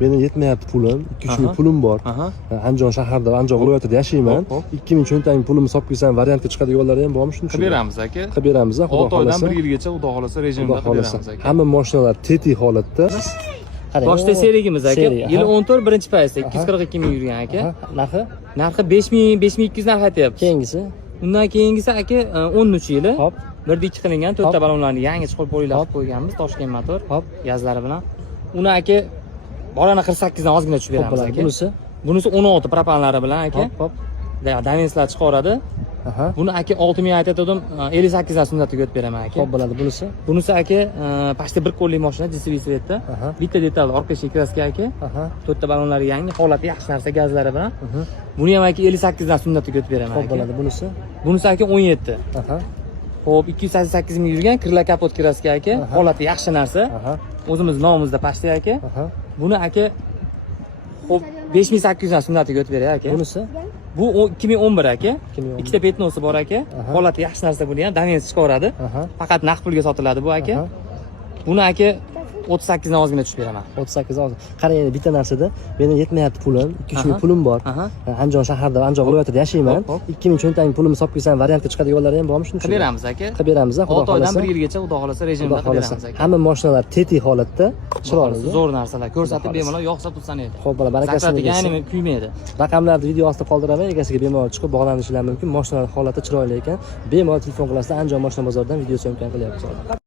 meni yetmayapti pulim, 2-3 ming pulim bor. Andijon shahrida, Andijon viloyatida yashayman. 2 ming cho'ntagim pulimni solib qo'ysam, variantga chiqadigan yo'llari ham bormi shuni? Qilib beramiz aka. Qilib beramiz, xudo 6 oydan xolasa. 1 yilgacha xudo xolasa rejimda qilib beramiz aka. Hamma mashinalar tetik holatda. Boshda serigimiz aka. Yili 14 birinchi payizda 242 ming yurgan aka. Narxi 5000, 5200 narx aytyapti. Keyingisi? Undan keyingisi aka 13 yili. Hop. 1.2 qilingan 4 ta balonlarni yangi chiqib qo'yilib qo'yganmiz, Toshkent motor. Hop, gazlari bilan. Uni aka borani 48 dan ozgina tushib beramiz aka. Bunisi 16 propanlari bilan aka. Hop. Damenslar chiqaradi. Buni aka 6000 aytdim, 58 dan sunnatiga o'tib beraman aka. Xo'p bo'ladi bunisi. Bunisi aka pashta bir qo'lli mashina, DCV-svetda. Bitta detal orqa shekraska aka. 4 ta balonlari yangi, holati yaxshi narsa, gazlari bilan. Buni ham aka 58 dan sunnatiga o'tib beraman aka. Xo'p bo'ladi bunisi. Bunisi aka 17. Xo'p, 288 ming yurgan, kirla kapot kraska aka. Holati yaxshi narsa. O'zimiz nomimizda pashta aka. Buni aka xo'p 5800 dan sunnatiga o'tib beray aka. Bunisi? Bu 2011 aka. Ikkita petnosi bor aka. Holati yaxshi narsa buni ham Damens chiqaradi. Faqat naqd pulga sotiladi bu aka. Buni aka 38 dan ozgina tushib beraman. 38 ozgina. Qarang, endi bitta narsada meni yetmayapti pulim, 2-3 ming pulim bor. Andijon shahrida, Andijon viloyatida yashayman. 2 ming cho'ntagim pulimni solib qo'ysam, variantga chiqadigan yo'llari ham bormi shuni? Qilib beramiz aka. Qilib beramiz, xudo 6 oydan xolasa. 1 yilgacha xudo xolasa rejimda qilib beramiz aka. Hamma mashinalar tetik holatda, chiroyli. Zo'r narsalar ko'rsatib bemalol yoqsa tutsan edi. Xo'p, bola barakasini ya'ni kuymaydi. Raqamlarni video ostida qoldiraman, egasiga bemalol chiqib bog'lanishingiz mumkin. Mashinalar holati chiroyli ekan. Bemalol telefon qilasizlar, Andijon mashina bozoridan video syomka qilyapmiz.